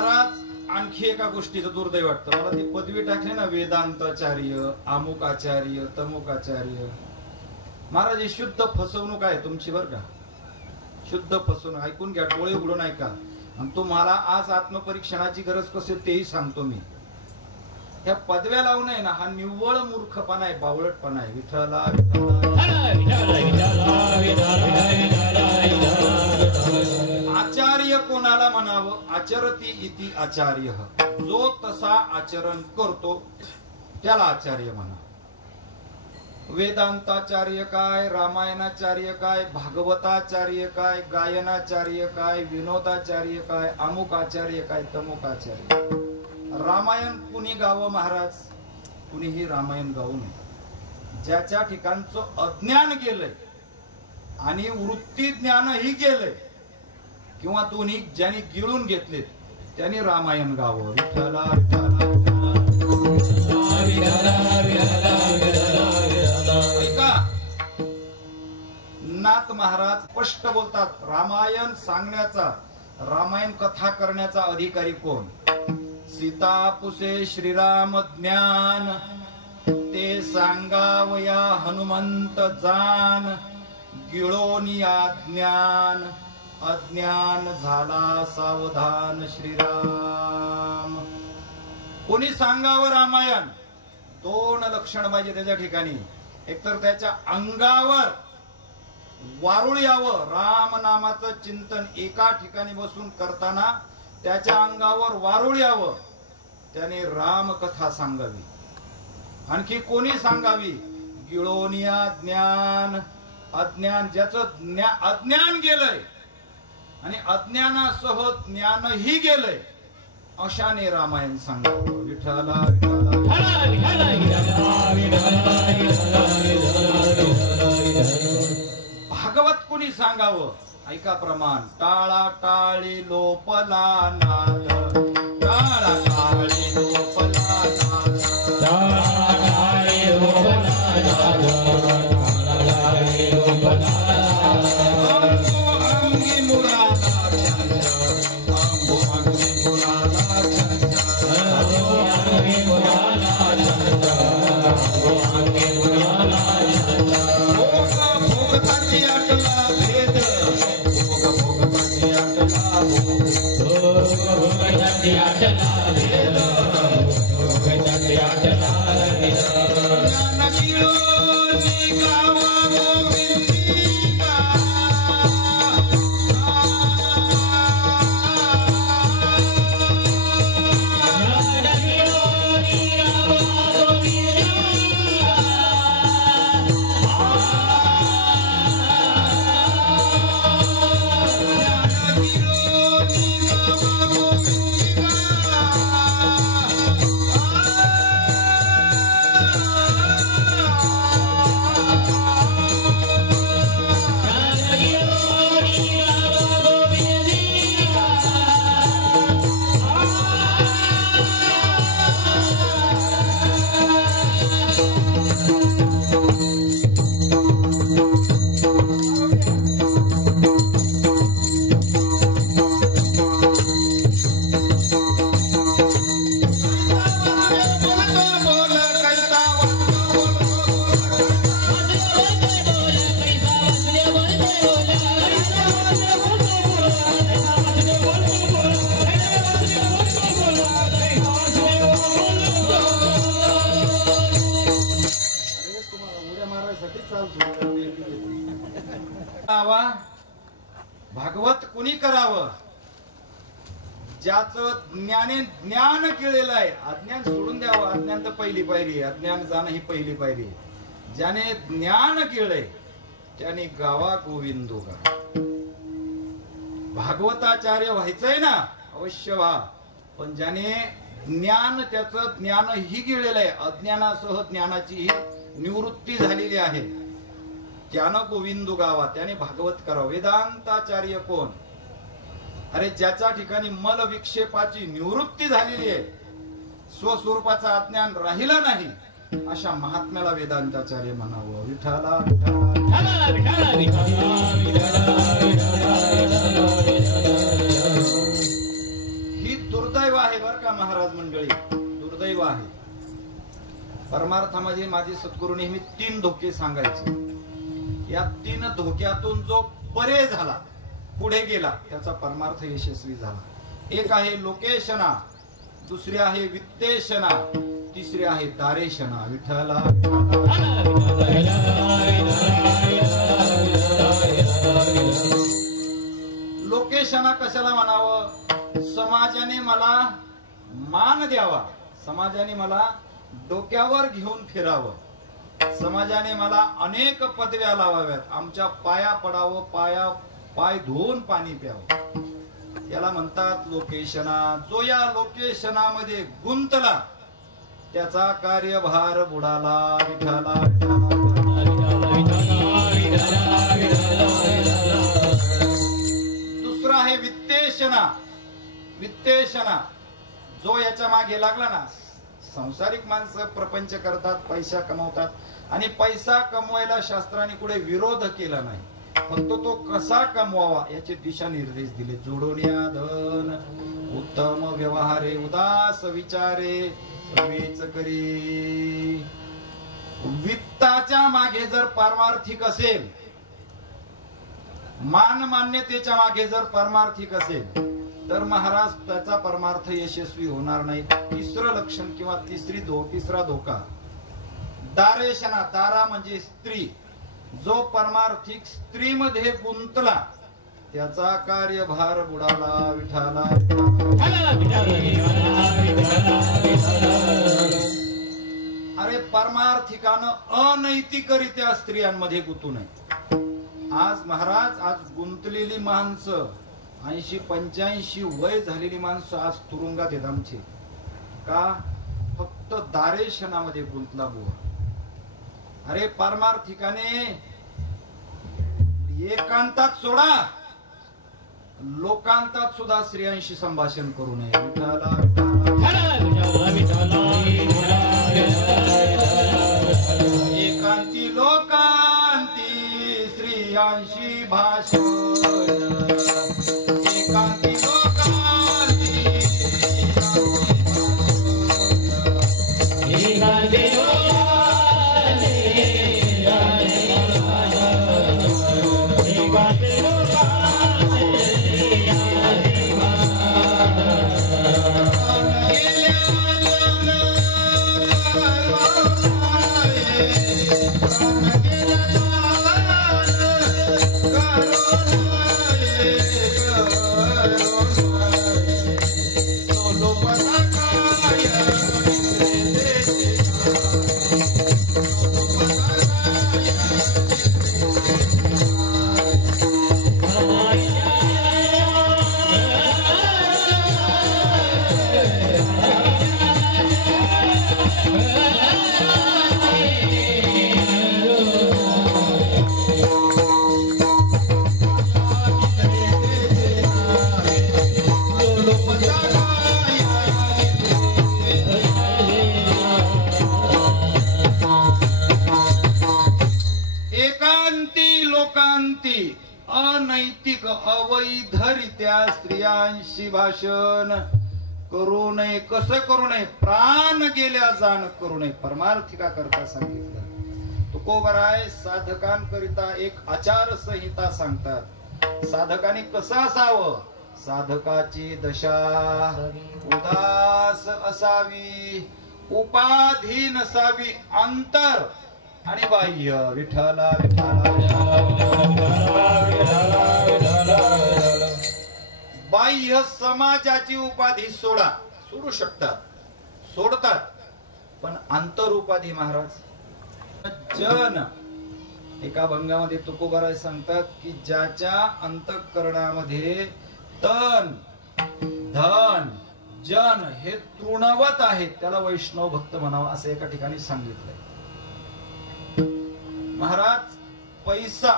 महाराज आणखी एका गोष्टीचं दुर्दैव वाटतं मला, ती पदवी टाकली ना वेदांताचार्य, अमुकाचार्य, तमुकाचार्य. महाराज ही शुद्ध फसवणूक आहे तुमची बर का, शुद्ध फसवणूक. ऐकून घ्या, डोळे उघडून ऐका. आणि तुम्हाला आज आत्मपरीक्षणाची गरज कशी तेही सांगतो मी. ह्या पदव्या लावून आहे ना, हा निव्वळ मूर्खपणा आहे, बावळटपणा आहे. विठ्ठला आचार्य कोणाला म्हणावं? आचरती इति आचार्य. जो तसा आचरण करतो त्याला आचार्य म्हणा. वेदांताचार्य काय, रामायणाचार्य काय, भागवताचार्य काय, गायनाचार्य काय, विनोदाचार्य काय, अमुकाचार्य काय, तमुकाचार्य. रामायण कुणी गावं महाराज? कुणीही रामायण गाऊ नये. ज्याच्या ठिकाणचं अज्ञान गेलंय आणि वृत्ती ज्ञानही गेलंय किंवा दोन्ही ज्यांनी गिळून घेतलेत त्यांनी रामायण गावं. विठ्ठला ऐका, नाथ महाराज स्पष्ट बोलतात, रामायण सांगण्याचा, रामायण कथा करण्याचा अधिकारी कोण? सीता पुसे श्रीराम ज्ञान, ते सांगावया हनुमंत जान. गिळोनिया ज्ञान, अज्ञान झाला सावधान श्रीराम. कोणी सांगावं रामायण? दोन लक्षण पाहिजे त्याच्या ठिकाणी. एकतर त्याच्या अंगावर वारुळ यावं. राम नामाचं चिंतन एका ठिकाणी बसून करताना त्याच्या अंगावर वारुळ यावं, त्याने राम कथा सांगावी. आणखी कोणी सांगावी? गिळोनिया ज्ञान, अज्ञान, ज्याचं अज्ञान गेलंय आणि अज्ञानासह ज्ञानही गेलंय अशाने रामायण सांगावं. विठ्ठला भागवत कुणी सांगावं? ऐका प्रमाण. टाळा टाळी लोपला नाद, टाळा टाळी लोपला नाद, टाळा टाळी लोपला नाद, टाळा टाळी लोपला नाद. अंगी मुरादा छंद, अंगी मुरादा छंद, अंगी मुरादा छंद, अंगी मुरादा छंद. भोग भोगताची आटला भेद, भागवत कुणी करावं? ज्याचं ज्ञान केलेलं आहे. अज्ञान सोडून द्यावं. अज्ञान तर पहिली पायरी आहे, अज्ञान जाणं ही पहिली पायरी आहे. ज्याने ज्ञान केलंय त्याने गावा गोविंदोगा. भागवताचार्य व्हायचंय ना, अवश्य व्हा. पण ज्याने ज्ञान, त्याचं ज्ञान ही गिळलेलं आहे, अज्ञानासह ज्ञानाची निवृत्ती झालेली आहे, त्यानं गोविंदू गावा, त्याने भागवत करावं. वेदांताचार्य कोण? अरे ज्याच्या ठिकाणी मल विक्षेपाची निवृत्ती झालेली आहे, स्वस्वरूपाचं अज्ञान राहिलं नाही, अशा महात्म्याला वेदांताचार्य म्हणावं. विठ्ठला ही दुर्दैव दुर्दैव आहे बर का महाराज मंडळी, दुर्दैव आहे. परमार्थामध्ये माझे सद्गुरू नेहमी 3 धोके सांगायचे. या 3 धोक्यातून जो परे झाला, पुढे गेला, त्याचा परमार्थ यशस्वी झाला. एक आहे लोकेशना, दुसरी आहे वित्तेशना, तिसरी आहे दारेशना. विठ्ठला लोकेशना कशाला म्हणावं? समाजाने मला मान द्यावा, समाजाने मला डोक्यावर घेऊन फिरावं, समाजाने मला अनेक पदव्या लावाव्यात, आमच्या पाया पडावं, पाय धुवून पाणी प्यावं, याला म्हणतात लोकेशना. जो या लोकेशनामध्ये गुंतला त्याचा कार्यभार बुडाला. विठाला दुसरा आहे वित्तेशना. वित्तेशना, जो याच्या मागे लागला ना, संसारिक माणसं प्रपंच करतात, पैसा कमवतात, आणि पैसा कमवायला शास्त्राने कुठे विरोध केला नाही, फक्त तो कसा कमवावा याचे दिशा निर्देश दिले. जोडोनिया धन उत्तम व्यवहारे, उदास विचारे वेच करी. वित्ताच्या मागे जर पारमार्थिक असेल, मान मान्यतेच्या मागे जर पारमार्थिक असेल, तर महाराज त्याचा परमार्थ यशस्वी होणार नाही. तिसरं लक्षण किंवा तिसरा धोका दारेशना. दारा म्हणजे स्त्री. जो परमार्थिक स्त्रीमध्ये गुंतला त्याचा कार्यभार बुडाला. विठाला अरे परमार्थिकानं अनैतिकरित्या स्त्रियांमध्ये गुंतू नये. आज महाराज, आज गुंतलेली माणसं 80-85 वय झालेली माणसं आज तुरुंगात आहेत आमची. का? फक्त दारेशनामध्ये गुंतला बुवा. अरे परमार्थिकाने एकांतात सोडा, लोकांतात सुद्धा स्त्रियांशी संभाषण करू नये. एकांती लोकांती स्त्रियांशी भाषण, एकांती लोकांती अनैतिक अवैधरित्या स्त्रियांशी भाषण करू नये. कसं करू नये? प्राण गेल्या जाण करू नये. परमार्थिका करता सांगितलं. तुकोबराय साधकांकरिता एक आचार संहिता सांगतात. साधकाने कसं असावं? साधकाची दशा उदास असावी, उपाधी नसावी, अंतर आणि बाह्य. विठ्ठला बाह्य समाजाची उपाधी सोडू शकतात, सोडतात, पण अंतर उपाधी महाराज जन. एका भंगामध्ये तुकोबाराय सांगतात की ज्याच्या अंतःकरणामध्ये तन धन जन हे तृणवत आहेत त्याला वैष्णव भक्त म्हणावा, असं एका ठिकाणी सांगितलंय. महाराज पैसा,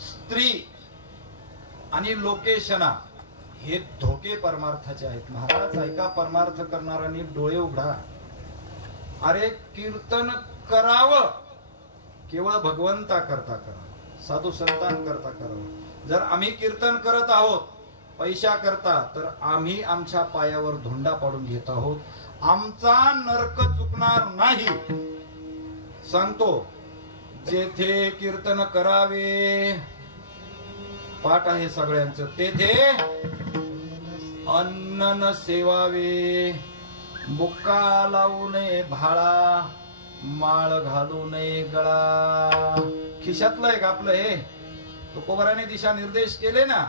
स्त्री आणि लोकेशना हे धोके परमार्थाचे आहेत. महाराज ऐका, परमार्थ करणाऱ्यांनी डोळे उघडा. अरे कीर्तन करावं केवळ भगवंता करता करावं, साधू संतान करता करावं. जर आम्ही कीर्तन करत आहोत पैशा करता, तर आम्ही आमच्या पायावर धोंडा पाडून घेत आहोत. आमचा नरक चुकणार नाही. सांगतो, जेथे कीर्तन करावे, पाठ आहे सगळ्यांचं, तेथे अन्न न सेवावे, बुक्का लावू नये भाळा, माळ घालू नये गळा. खिशातलं एक आपलं हे तुकोबाराने दिशा निर्देश केले ना.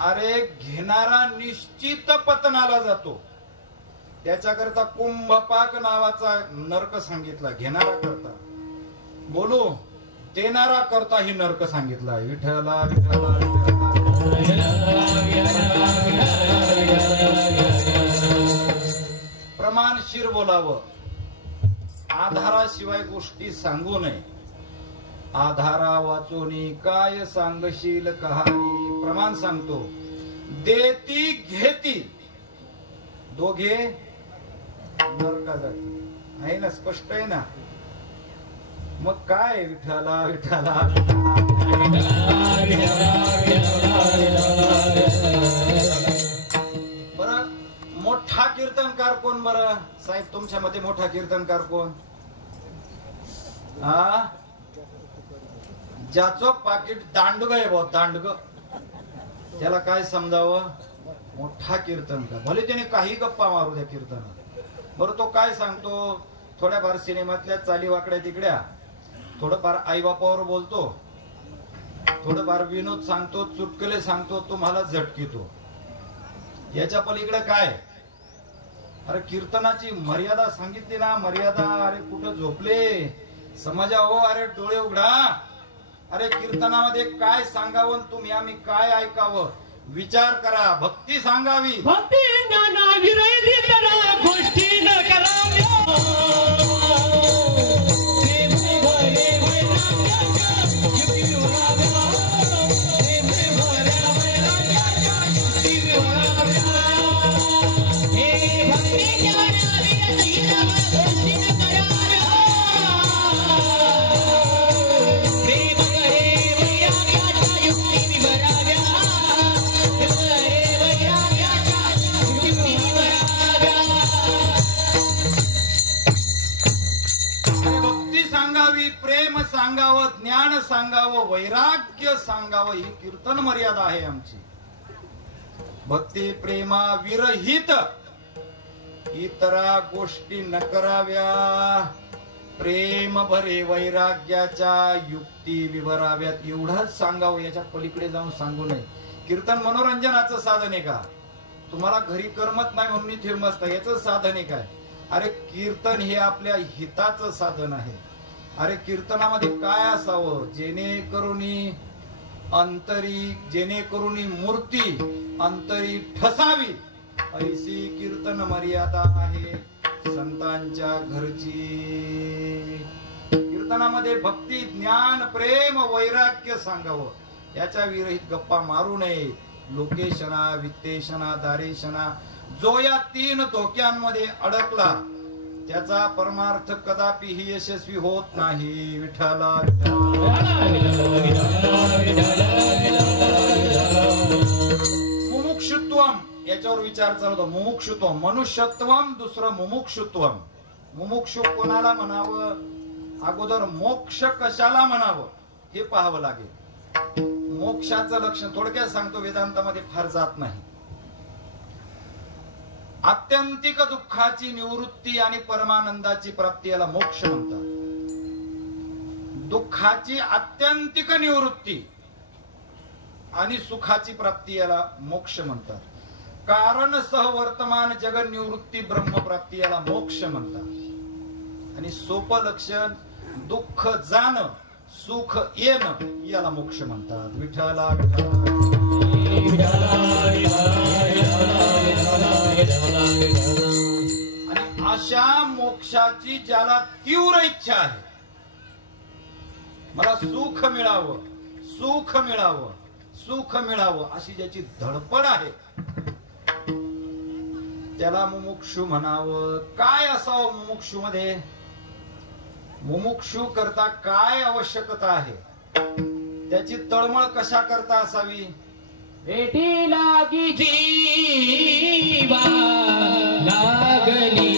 अरे घेणारा निश्चित पतनाला जातो. त्याच्याकरता कुंभपाक नावाचा नरक सांगितला. घेणारा करता बोलू, देणारा करता ही नरक सांगितला. विठ्ठला विठ्ठला प्रमाणशीर बोलावं. आधाराशिवाय गोष्टी सांगू नये. आधारा वाचोनी काय सांगशील कहाणी. प्रमाण सांगतो, देती घेती दोघे नरका जाती. आहे ना, स्पष्ट आहे ना. मग काय विठ्ठला विठ्ठला बरं. मोठा कीर्तनकार कोण बरं साहेब तुमच्या मध्ये? मोठा कीर्तनकार कोण? हा, ज्याचं पाकिट दांडग आहे भाऊ, दांडग, त्याला काय समजावं? मोठा कीर्तनकार. भले त्याने काही गप्पा मारू द्या कीर्तनात. बरं, तो काय सांगतो? थोड्याफार सिनेमातल्या चाली वाकड्या तिकड्या, थोडंफार आईबापावर बोलतो, थोडंफार विनोद सांगतो, चुटकुले सांगतो, तुम्हाला झटकितो. याच्या पलीकडे काय? अरे कीर्तनाची मर्यादा सांगितली ना, मर्यादा. अरे कुठं झोपले समाजा हो? अरे डोळे उघडा. अरे कीर्तनामध्ये काय सांगावं, तुम्ही आम्ही काय ऐकावं? विचार करा. भक्ती सांगावी, भक्ती गोष्टी न कराव्या. सांगावं, ज्ञान सांगावं, वैराग्य सांगावं, ही कीर्तन मर्यादा आहे आमची. भक्ती प्रेमा विरहित इतरा गोष्टी न कराव्या. प्रेम भरे वैराग्याच्या युक्ती विवराव्यात. एवढंच सांगावं, याच्या पलीकडे जाऊन सांगू नये. कीर्तन मनोरंजनाचं साधन आहे का? तुम्हाला घरी करमत नाही म्हणून इथे मस्त, याचं साधन आहे काय? अरे कीर्तन हे आपल्या हिताचं साधन आहे. अरे कीर्तनामध्ये काय असावं? जेणेकरून मूर्ती अंतरी ठसावी, ऐसी कीर्तन मर्यादा आहे संतांच्या घरची. कीर्तनामध्ये भक्ती, ज्ञान, प्रेम, वैराग्य सांगावं. याच्या विरहित गप्पा मारू नये. लोकेशना, वित्तेशना, दारेशना. जो या 3 धोक्यांमध्ये अडकला त्याचा परमार्थ कदापिही यशस्वी होत नाही. विठ्ठला मुमुक्षुत्वम, याच्यावर विचार चालतो. मुमुक्षुत्वम, मनुष्यत्वम, दुसरं मुमुक्षुत्वम. मुमुक्षु कोणाला म्हणावं? अगोदर मोक्ष कशाला म्हणावं हे पाहावं लागेल. मोक्षाचं लक्षण थोडक्यात सांगतो, वेदांतामध्ये फार जात नाही. आत्यंतिक दुःखाची निवृत्ती आणि परमानंदाची प्राप्ती याला मोक्ष म्हणतात. दुःखाची आत्यंतिक निवृत्ती आणि सुखाची प्राप्ती याला मोक्ष म्हणतात. कारण सह वर्तमान जगन निवृत्ती ब्रह्मप्राप्ती याला मोक्ष म्हणतात. आणि सोपं लक्षण दुःख जाणं, सुख येणं याला मोक्ष म्हणतात. विठ्ठला आणि अशा मोक्षाची ज्याला तीव्र इच्छा आहे, मला सुख मिळावं, सुख मिळावं, सुख मिळावं, अशी ज्याची धडपड आहे त्याला मुमुक्षु म्हणावं. काय असावं मुमुक्षु मध्ये? मुमुक्षु करता काय आवश्यकता आहे? त्याची तळमळ कशा करता असावी? भेटी लागी जीवा लागली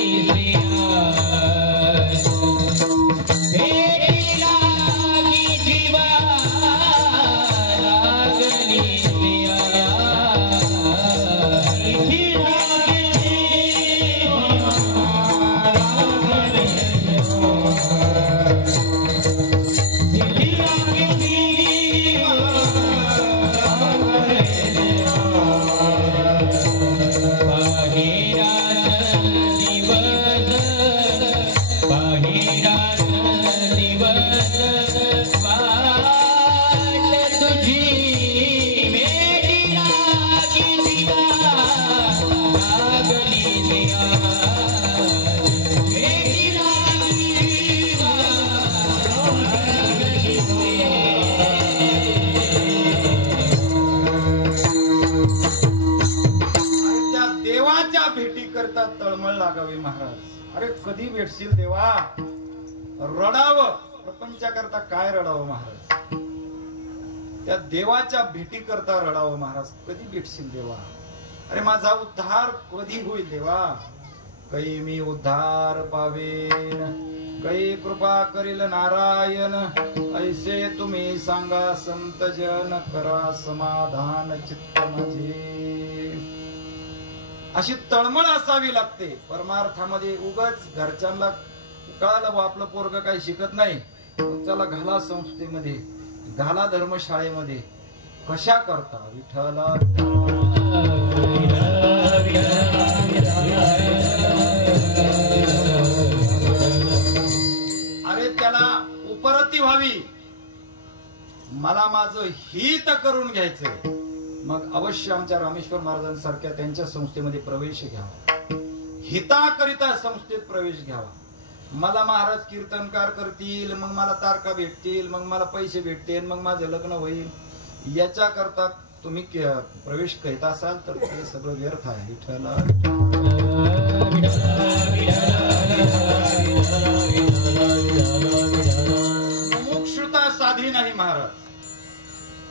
तळमळ लागावी महाराज. अरे कधी भेटशील देवा. रडावं प्रपंचा करता काय रडावं महाराज. त्या देवाच्या भेटी करता रडावं महाराज. कधी भेटशील देवा. अरे माझा उद्धार कधी होईल देवा. कै मी उद्धार पावेन कै कृपा करील नारायण. ऐसे तुम्ही सांगा संत जन करा समाधान चित्त माझे. अशी तळमळ असावी लागते परमार्थामध्ये. उगाच घरच्यांना कळालं आपलं पोरग काही शिकत नाही त्याला घाला संस्थेमध्ये घाला धर्मशाळेमध्ये. कशा करता विठ्ठला. अरे त्याला उपरती व्हावी. मला माझं हित करून घ्यायचंय. मग अवश्य आमच्या रामेश्वर महाराजांसारख्या त्यांच्या संस्थेमध्ये प्रवेश घ्यावा. हिताकरिता संस्थेत प्रवेश घ्यावा. मला महाराज कीर्तनकार करतील मग मला तारका भेटतील मग मला पैसे भेटतील मग माझं लग्न होईल. याच्या करता तुम्ही प्रवेश घेत असाल तर ते सगळं व्यर्थ आहे. विठ्ठला मुमुक्षुता साधी नाही महाराज.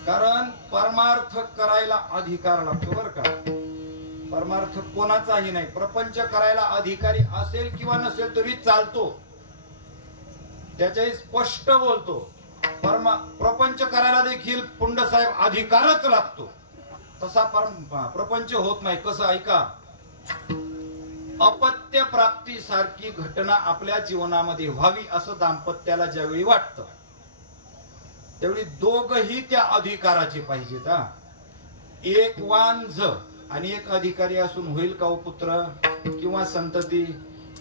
कारण परमार्थ करायला अधिकार लागतो बर का. परमार्थ कोणाचाही नाही. प्रपंच करायला अधिकारी असेल किंवा नसेल तरी चालतो. त्याच्याही स्पष्ट बोलतो. प्रपंच करायला देखील पुंडसाहेब अधिकारच लागतो. तसा प्रपंच होत नाही. कसं ऐका. अपत्य प्राप्ती सारखी घटना आपल्या जीवनामध्ये व्हावी असं दाम्पत्याला ज्यावेळी वाटतं त्यावेळी दोघही त्या अधिकाराचे पाहिजेत. एक वांझ आणि एक अधिकारी असून होईल का हो पुत्र किंवा संतती.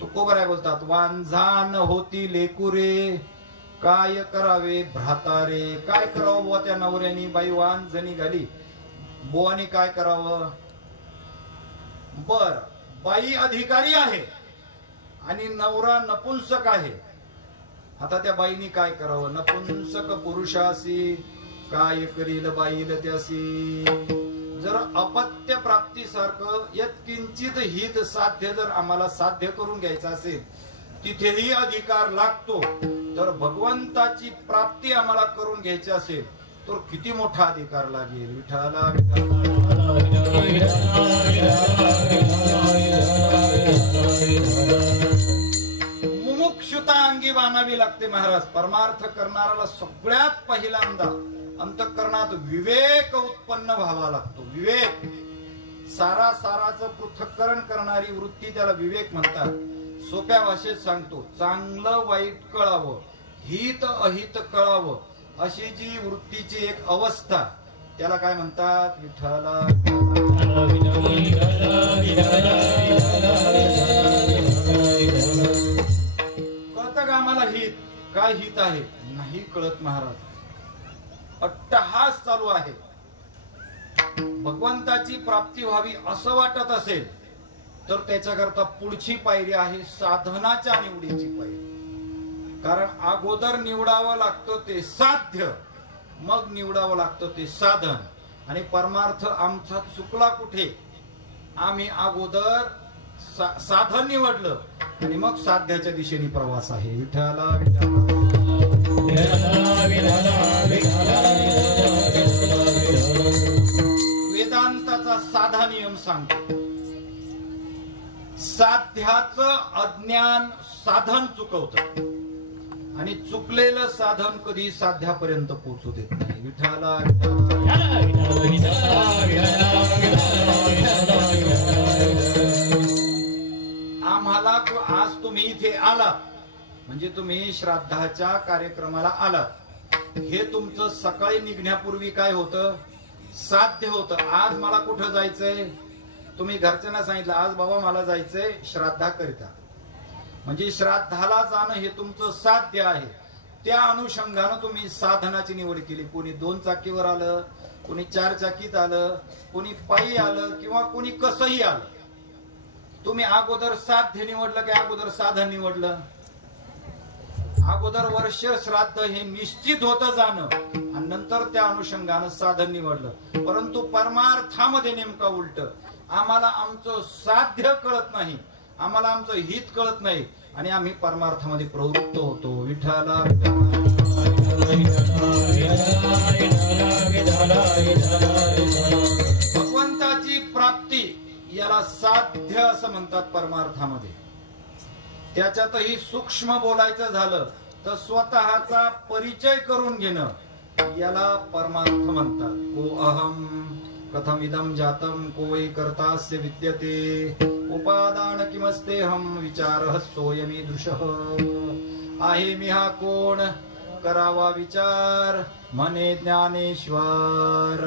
तुकोबराय बोलतात वांझान होती लेकुरे काय करावे भ्रातारे. काय करावं बुवा त्या नवऱ्यानी. बाई वांझ निघाली बुवानी काय करावं. बर बाई अधिकारी आहे आणि नवरा नपुंसक आहे. आता त्या बाईनी काय करावं. नपुंसक पुरुषासी काय करील बाईल त्यासी. जर अपत्य प्राप्ती सारखं यत्किंचित हित साध्य जर आम्हाला साध्य करून घ्यायचं असेल तिथेही अधिकार लागतो. तर भगवंताची प्राप्ती आम्हाला करून घ्यायची असेल तर किती मोठा अधिकार लागेल. विठ्ठला मुमुक्षुता अंगी बाणावी लागते महाराज. परमार्थ करणाऱ्याला सगळ्यात पहिल्यांदा अंतःकरणात विवेक उत्पन्न व्हावा लागतो. विवेक साराचं पृथक्करण करणारी वृत्ती त्याला विवेक म्हणतात. सोप्या भाषेत सांगतो चांगलं वाईट कळावं हित अहित कळावं अशी जी वृत्तीची एक अवस्था त्याला काय म्हणतात. विठ्ठला कळतं का आम्हाला हित काय हित आहे नाही कळत महाराज. अट्टहास चालू आहे. भगवंताची प्राप्ती व्हावी असं वाटत असेल तर त्याच्याकरता पुढची पायरी आहे साधनाच्या निवडीची पायरी. कारण अगोदर निवडावं लागतं ते साध्य मग निवडावं लागतं ते साधन. आणि परमार्थ आमचा चुकला कुठे. आम्ही अगोदर साधन निवडलं आणि मग साध्याच्या दिशेने प्रवास आहे. विठ्ठला भगवंताचा साधा नियम सांगतो. साध्याचं अज्ञान साधन चुकवतं आणि चुकलेलं साधन कधी साध्यापर्यंत पोहोचू देत नाही. विठ्ठला आम्हाला आज तुम्ही इथे आलात म्हणजे तुम्ही श्राद्धाच्या कार्यक्रमाला आलात. हे तुमचं सकाळी निघण्यापूर्वी काय होतं? साध्य होतं. आज मला कुठं जायचंय? तुम्ही घरच्यांना सांगितलं आज बाबा मला जायचंय श्राद्धा करिता. म्हणजे श्राद्धाला जाणं हे तुमचं साध्य आहे. त्या अनुषंगानं तुम्ही साधनाची निवड केली. कोणी 2 चाकीवर आलं, कोणी 4 चाकीत आलं, कोणी पायी आलं किंवा कोणी कसंही आलं. तुम्ही अगोदर साध्य निवडलं की अगोदर साधन निवडलं? अगोदर वर्ष श्राद्ध हे निश्चित होतं जाणं आणि नंतर त्या अनुषंगानं साधन निवडलं. परंतु परमार्थामध्ये नेमका उलट. आम्हाला आमचं साध्य कळत नाही, आम्हाला आमचं हित कळत नाही आणि आम्ही परमार्थामध्ये प्रवृत्त होतो. विठ्ठला भगवंताची प्राप्ती याला साध्य असं म्हणतात परमार्थामध्ये. त्याच्यातही सूक्ष्म बोलायचं झालं तर स्वतःचा परिचय करून घेणं याला परमार्थ म्हणतात. को अहम कथमिदं जातं को वै कर्तास्य विद्यते उपादान किमस्तेहं विचारः सोयमीदृशः. आहे मी हा कोण करावा विचार मने ज्ञानेश्वर.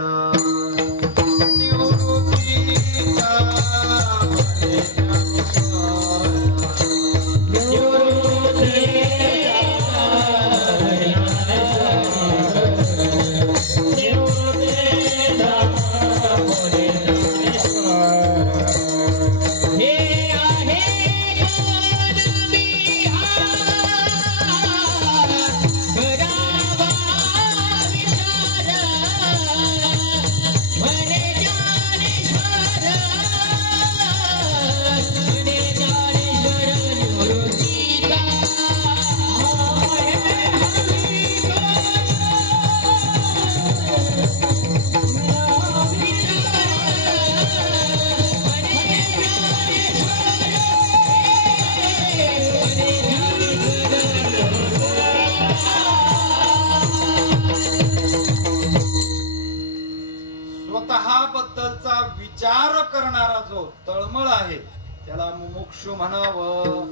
विचार करणारा जो तळमळ आहे त्याला मुमुक्षु म्हणावं,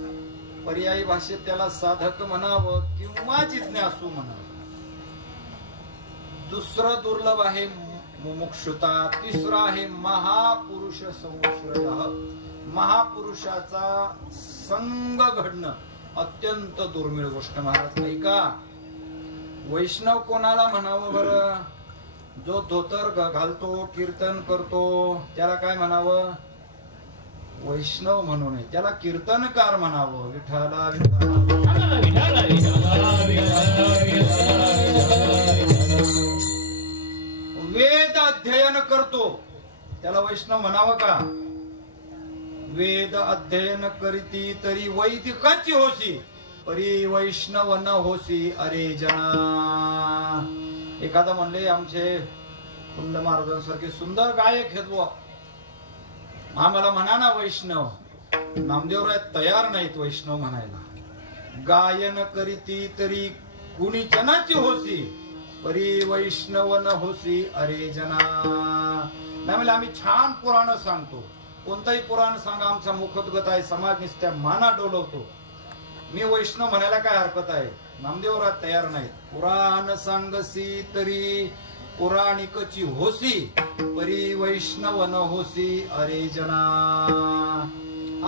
पर्यायी भाषेत त्याला साधक म्हणावं किंवा जिज्ञासू म्हणावं. दुसरं दुर्लभ आहे मुमुक्षुता. तिसरं आहे महापुरुष संश्रय. महापुरुषाचा संग घडणं अत्यंत दुर्मिळ गोष्ट. महाराज ऐका, वैष्णव कोणाला म्हणावं बरं? जो धोतर घालतो, कीर्तन करतो, त्याला काय म्हणावं? वैष्णव म्हणू नये, त्याला कीर्तनकार म्हणावं. विठ्ठला वेद अध्ययन करतो त्याला वैष्णव म्हणावं का? वेद अध्ययन करीती तरी वैदिकाची होशी, परी वैष्णव न होशी अरे जना. एखादा म्हणले आमचे कुंद महाराजांसारखे सुंदर गायक आहेत बुवा, आम्हाला म्हणा ना वैष्णव. नामदेवराय तयार नाहीत वैष्णव म्हणायला. गायन करीती तरी कुणी जनाची होसी, परी वैष्णव न होसी अरे जना. नाही म्हणजे आम्ही छान पुराण सांगतो, कोणताही पुराण सांगा आमचा मुखोद्गत आहे, समाज निस्त्या माना डोलवतो. मी वैष्णव म्हणायला काय हरकत आहे? नामदेवराय तयार नाहीत. पुराण सांगसी तरी पुराणिकची होसी, परी वैष्णव न होसी अरे जना.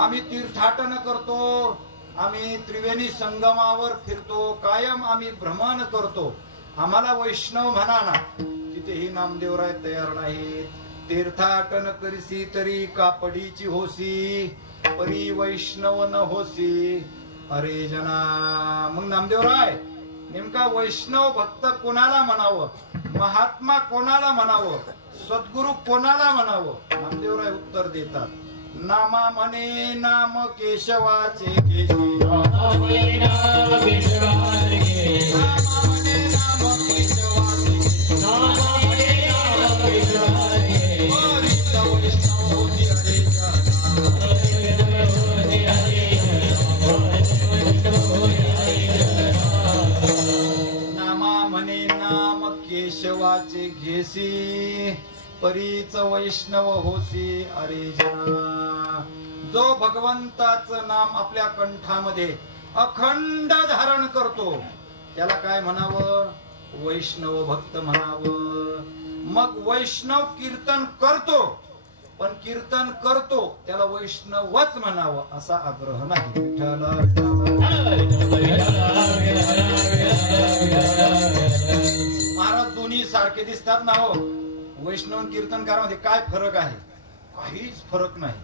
आम्ही तीर्थाटन करतो, आम्ही त्रिवेणी संगमावर फिरतो, कायम आम्ही भ्रमण करतो, आम्हाला वैष्णव म्हणा ना. तिथेही नामदेवराय तयार नाहीत. तीर्थाटन करसी तरी कापडीची होसी, परी वैष्णव न होसी अरे जना. मग नामदेवराय नेमका वैष्णव भक्त कोणाला म्हणावं? महात्मा कोणाला म्हणावं? सद्गुरु कोणाला म्हणावं? नामदेवराय उत्तर देतात, नामा म्हणे नाम केशवाचे केशी, नामा म्हणे नाम केशवाचे केशी, नामा म्हणे नाम केशवाचे केशी, नामा म्हणे नाम केशवाचे केशी. घेसी परीच वैष्णव होसी अरे जना. जो भगवंताचं नाम आपल्या कंठामध्ये अखंड धारण करतो त्याला काय म्हणावं? वैष्णव भक्त म्हणावं. मग वैष्णव कीर्तन करतो, पण कीर्तन करतो त्याला वैष्णवच म्हणावं असा आग्रह नाही. महाराज दोन्ही सारखे दिसतात ना हो. वैष्णव कीर्तनकार मध्ये काय फरक आहे? काहीच फरक नाही.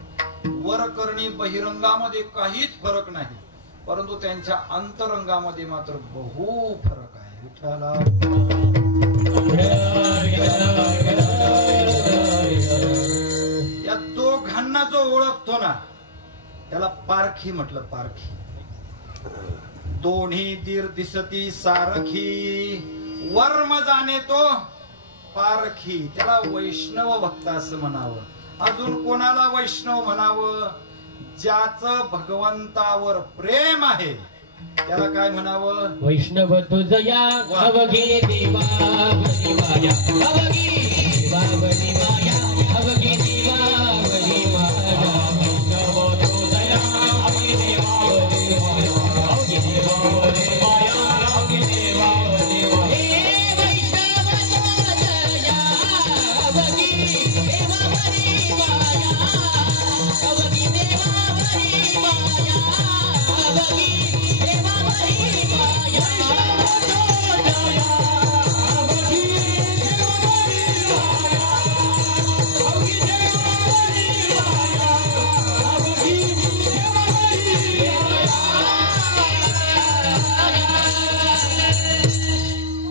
वरकरणी बहिरंगामध्ये काहीच फरक नाही, परंतु त्यांच्या अंतरंगामध्ये मात्र बहु फरक आहे. विठ्ठला या दोघांना जो ओळखतो ना त्याला पारखी म्हटलं. पारखी. दोन्ही दीर दिसती सारखी वर्म जाणे तो पारखी. त्याला वैष्णव भक्त असं म्हणावं. अजून कोणाला वैष्णव म्हणावं? ज्याचं भगवंतावर प्रेम आहे त्याला काय म्हणावं? वैष्णव तुझया अवघे देवा वरी माया अवघे देवा वरी माया अवघे देवा वरी माया. वैष्णव तुझया अवघे देवा वरी माया अवघे देवा वरी माया अवघे देवा वरी माया. हे वैष्णव तुझया अवघे देवा वरी माया अवघे देवा वरी माया अवघे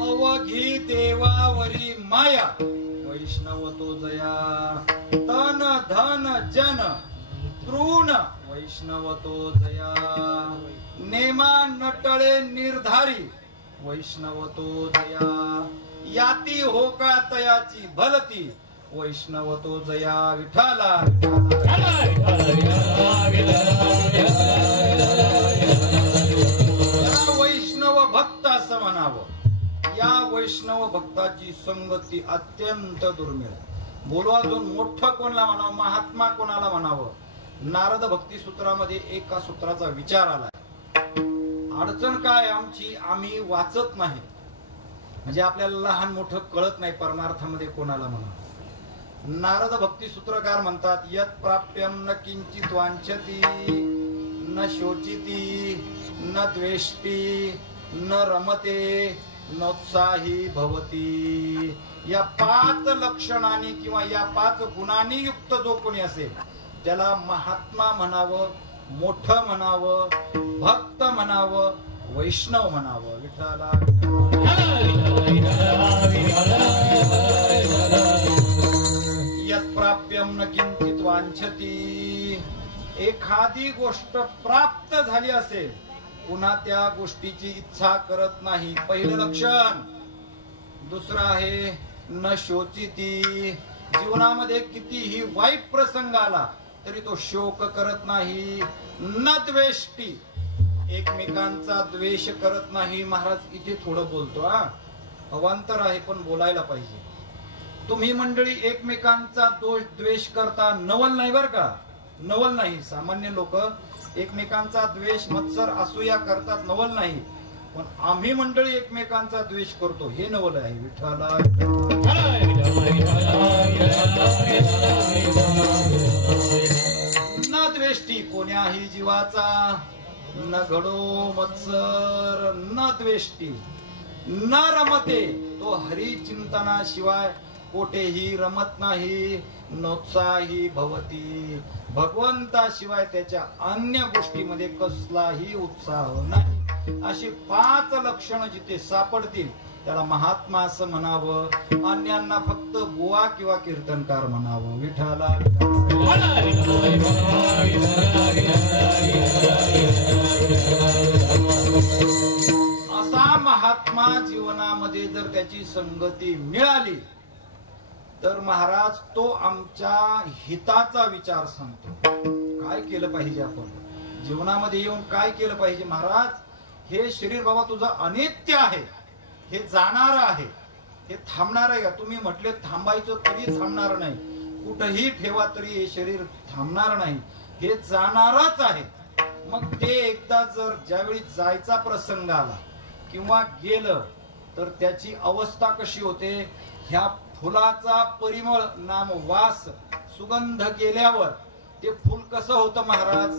अवघी देवावरी माया. वैष्णव तो जया तन धन जन तृण. वैष्णव तो जया नेमा नटळे निर्धारी. वैष्णव तो जया याती हो का तयाची भलती. वैष्णव तो जया. विठाला वैष्णव भक्त असं म्हणावं. या वैष्णव भक्ताची संगती अत्यंत दुर्मिळ. बोलू अजून मोठं कोणाला म्हणावं? महात्मा कोणाला म्हणावं? नारद भक्ती सूत्रामध्ये एका सूत्राचा विचार आलाय. अडचण काय आमची? आम्ही वाचत नाही, म्हणजे आपल्याला लहान मोठं कळत नाही परमार्थामध्ये कोणाला म्हणा. नारद भक्ती सूत्रकार म्हणतात यत् प्राप्यम न किंचित वांछती न शोचिती न द्वेष्टी न रमते नोत्साही भवती. या 5 लक्षणांनी किंवा या 5 गुणांनी युक्त जो कोणी असेल त्याला महात्मा म्हणावं, मोठं म्हणावं, भक्त म्हणावं, वैष्णव म्हणावं. विठ्ठला यत् प्राप्यम न किंचित वांछती. एखादी गोष्ट प्राप्त झाली असेल पुन्हा त्या गोष्टीची इच्छा करत नाही. पहिलं लक्षण. दुसरं आहे न शोचिती. जीवनामध्ये कितीही वाईट प्रसंग आला तरी तो शोक करत नाही. न द्वेष्टी. एकमेकांचा द्वेष करत नाही. महाराज इथे थोडं बोलतो हा, अवांतर आहे पण बोलायला पाहिजे. तुम्ही मंडळी एकमेकांचा द्वेष करता, नवल नाही बर का, नवल नाही. सामान्य लोक एकमेकांचा द्वेष मत्सर असूया करतात, नवल नाही. पण आम्ही मंडळी एकमेकांचा द्वेष करतो हे नवल आहे. विठ्ठला न द्वेष्टी कोण्याही जीवाचा न घडो मत्सर न द्वेष्टी न रमते. तो हरी चिंतनाशिवाय कोठेही रमत नाही. नोत्साही भवती. भगवंताशिवाय त्याच्या अन्य गोष्टीमध्ये कसलाही उत्साह नाही. अशी 5 लक्षणं जिथे सापडतील त्याला महात्मा असं म्हणावं. अन्यांना फक्त बुवा किंवा कीर्तनकार म्हणावं. विठ्ठला असा महात्मा जीवनामध्ये जर त्याची संगती मिळाली तर महाराज तो आमच्या हिताचा विचार सांगतो. काय केलं पाहिजे आपण जीवनामध्ये येऊन, काय केलं पाहिजे? महाराज हे शरीर बाबा तुझं अनित्य आहे, हे जाणार आहे. हे थांबणार आहे का? तुम्ही म्हटले थांबायचं तरी थांबणार नाही, कुठेही ठेवा तरी हे शरीर थांबणार नाही, हे जाणारच आहे. मग ते एकदा जर ज्यावेळी जायचा प्रसंग आला किंवा गेलं तर त्याची अवस्था कशी होते? ह्या फुलाचा परिमळ नाम वास सुगंध गेल्यावर ते फुल कसं होतं महाराज,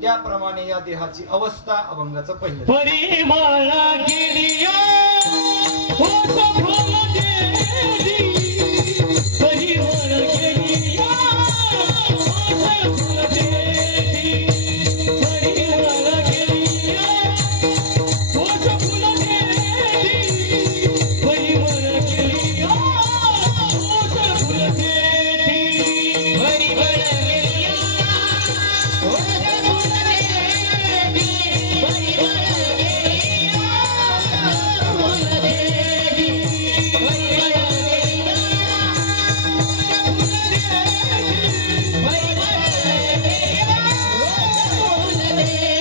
त्याप्रमाणे या देहाची अवस्था. अभंगाचं पहिलं परिमळ गेलिया वास फुल देती, परिमळ गेलिया वास फुल देती, परिमळ गेलिया वास फुल देती, परिमळ गेलिया वास फुल देती, परिमळ गेलिया वास फुल देती,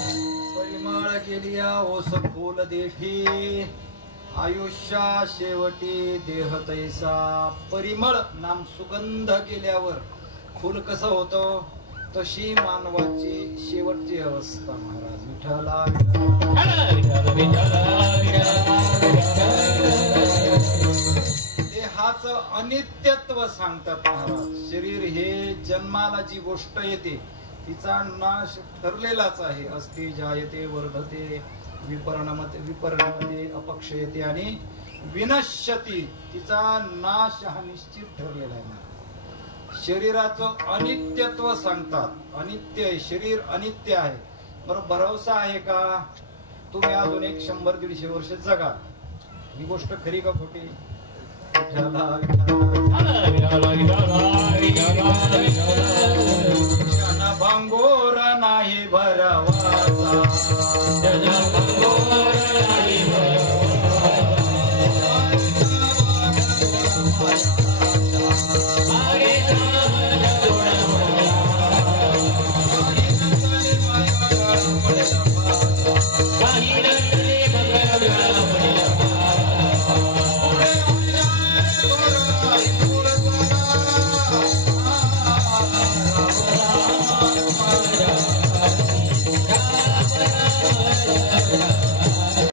परिमळ गेलिया वास फुल देती, परिमळ आयुष्या शेवटी देह तैसा. परिमळ नाम सुगंध गेल्यावर फुल कसं होतं, तशी मानवाची शेवटची अवस्था महाराज. विठ्ठला देहाचं अनित्यत्व सांगतात महाराज. शरीर हे जन्माला जी गोष्ट येते तिचा नाश ठरलेलाच आहे. अस्ति जायते वर्धते विपरणमध्ये अपक्षयते आणि विनश्यती, तिचा नाश हा निश्चित ठरलेला आहे. शरीराचं अनित्यत्व सांगतात. अनित्य आहे शरीर, अनित्य आहे. बरं भरोसा आहे का तुम्ही अजून 100-150 वर्ष जगा? ही गोष्ट खरी का खोटी? विठ्ठला विठ्ठला